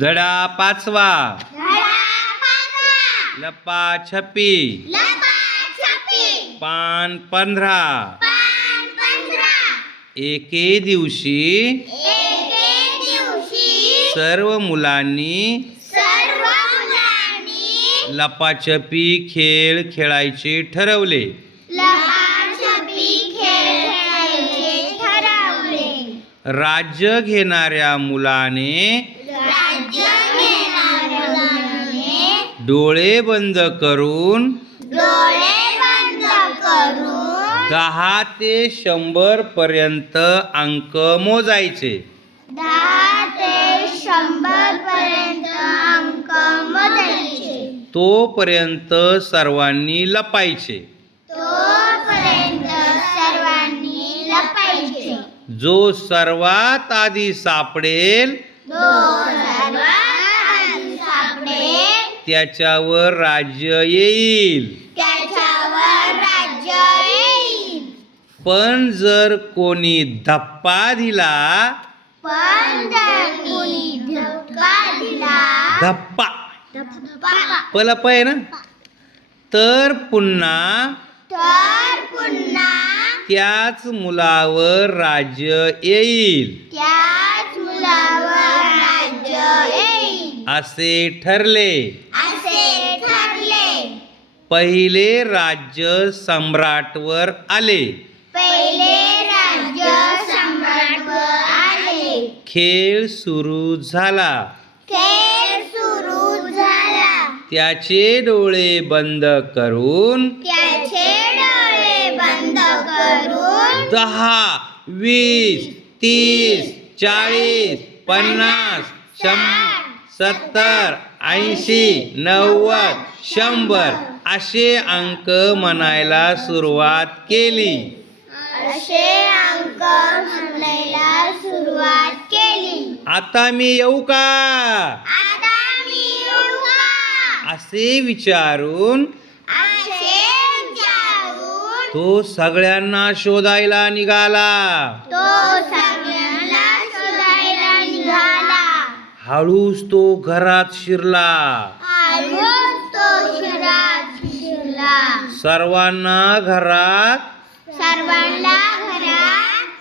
धडा 5वा लपाछपी पान 15 एके दिवशी सर्व मुलांनी लपाछपी खेळ खेळायचे ठरवले. राज्य घेणाऱ्या मुलाने डोळे बंद करून 10 ते 100 पर्यंत अंक मोजायचे. 10 ते 100 पर्यंत अंक मोजायचे. तोपर्यंत सर्वांनी लपायचे. जो सर्वात आधी सापडेल त्याच्यावर राज्य येईल. पण जर कोणी धप्पा दिला धप्पा पलप आहे ना, तर पुन्हा त्याच मुलावर राज्य येईल. असे ठरले. पहिले राज्य सम्राटवर आले. खेळ सुरू झाला. त्याचे डोळे बंद करून 10, 20, 30, 40, 50, 70, 80, 90, 100 असे अंक म्हणायला सुरुवात केली. आता मी येऊ का असे विचारून तो सगळ्यांना शोधायला निघाला. हळूच तो घरात शिरला. सर्वांना घरात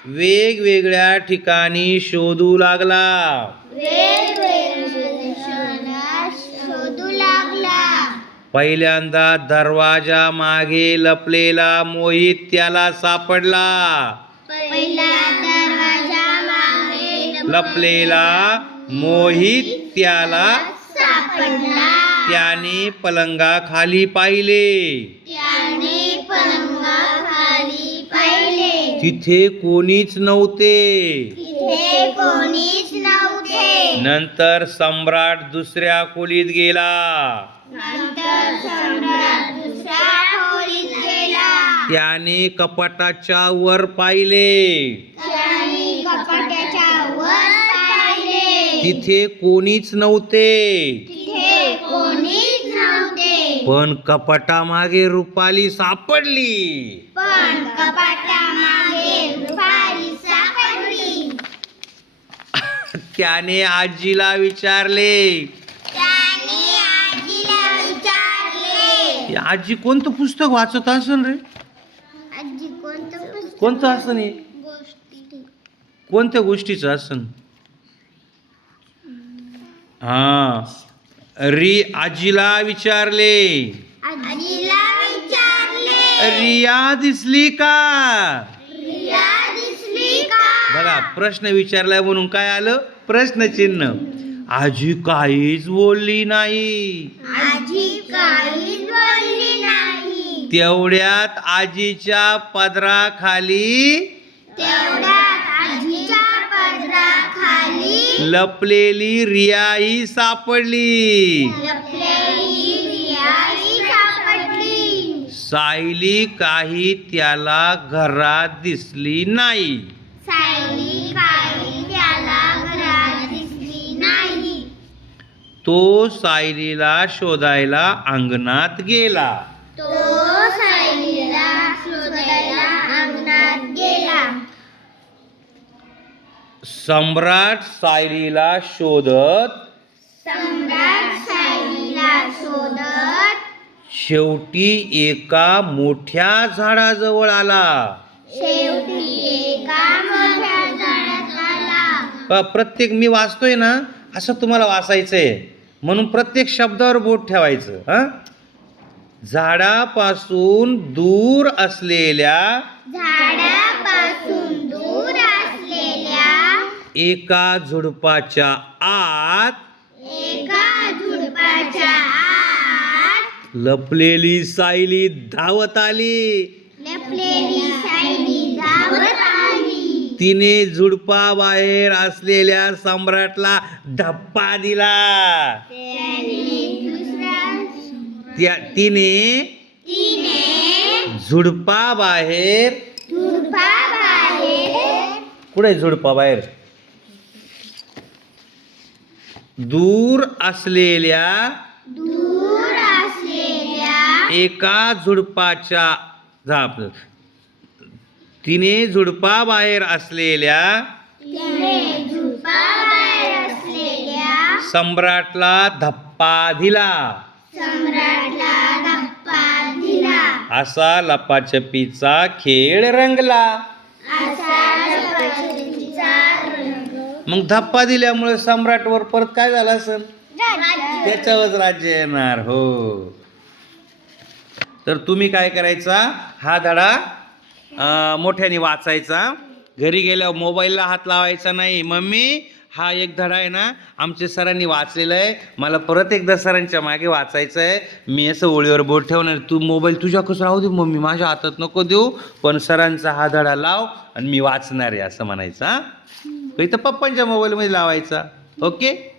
वेगवेगळ्या ठिकाणी शोधू लागला. पहिल्यांदा दरवाजा मागे लपलेला मोहित त्याला सापडला. लपलेला मोहित त्याला त्याने पलंगाखाली पाहिले. तिथे कोणीच नव्हते. नंतर सम्राट दुसऱ्या खोलीत गेला. त्याने कपाटाच्या वर पाहिले. तिथे कोणीच नव्हते. पण कपाटामागे रुपाली सापडली. त्याने आजीला विचारले. आजी कोणतं पुस्तक वाचत असन रे? कोणतं असन हे? कोणत्या गोष्टीचं असन? आजीला विचारले. रिया दिसली का? बघा, प्रश्न विचारलाय म्हणून काय आलं? प्रश्नचिन्ह. आजी काहीच बोलली नाही. तेवढ्यात आजीच्या पदराखाली लपलेली रिया ही सापडली. सायली काही त्याला घरात दिसली नाही. तो सायलीला शोधायला अंगणात गेला. सम्राट सायलीला शोधत सम्राट सायलीला शोधत शेवटी एका मोठ्या झाडाजवळ आला. शेवटी एका मोठ्या झाडात आला. प्रत्येक मी वाचतोय ना असं तुम्हाला वाचायचंय, म्हणून प्रत्येक शब्दावर बोट ठेवायचं. झाडापासून दूर असलेल्या झाडापासून दूर असलेल्या एका झुडपाच्या आत एका झुडपाच्या आत लपलेली सायली धावत आली. लपलेली सायली धावत आली. तिने झुडपाबाहेर असलेल्या सम्राटला धप्पा दिला. तिने झुडपाबाहेर कुठे झुडपाबाहेर दूर असलेल्या एका झुडपाच्या तिने झुडपाबाहेर असलेल्या सम्राटला धप्पा दिला. असा लपाछपीचा खेळ रंगला. मग धप्पा दिल्यामुळे सम्राटवर परत काय झालं असेल, त्याच्यावर राज्य येणार. हो, तर तुम्ही काय करायचा, हा धडा मोठ्याने वाचायचा. घरी गेल्यावर मोबाईलला हात लावायचा नाही. मम्मी हा एक धडा आहे ना आमच्या सरांनी वाचलेला आहे, मला परत एकदा सरांच्या मागे वाचायचं आहे. मी असं ओळीवर बोट ठेवणार, तू मोबाईल तुझ्याकडे राहू दे मम्मी, माझ्या हातात नको देऊ, पण सरांचा हा धडा लाव आणि मी वाचणार आहे असं म्हणायचं. इथं पप्पांच्या मोबाईलमध्ये लावायचा. ओके.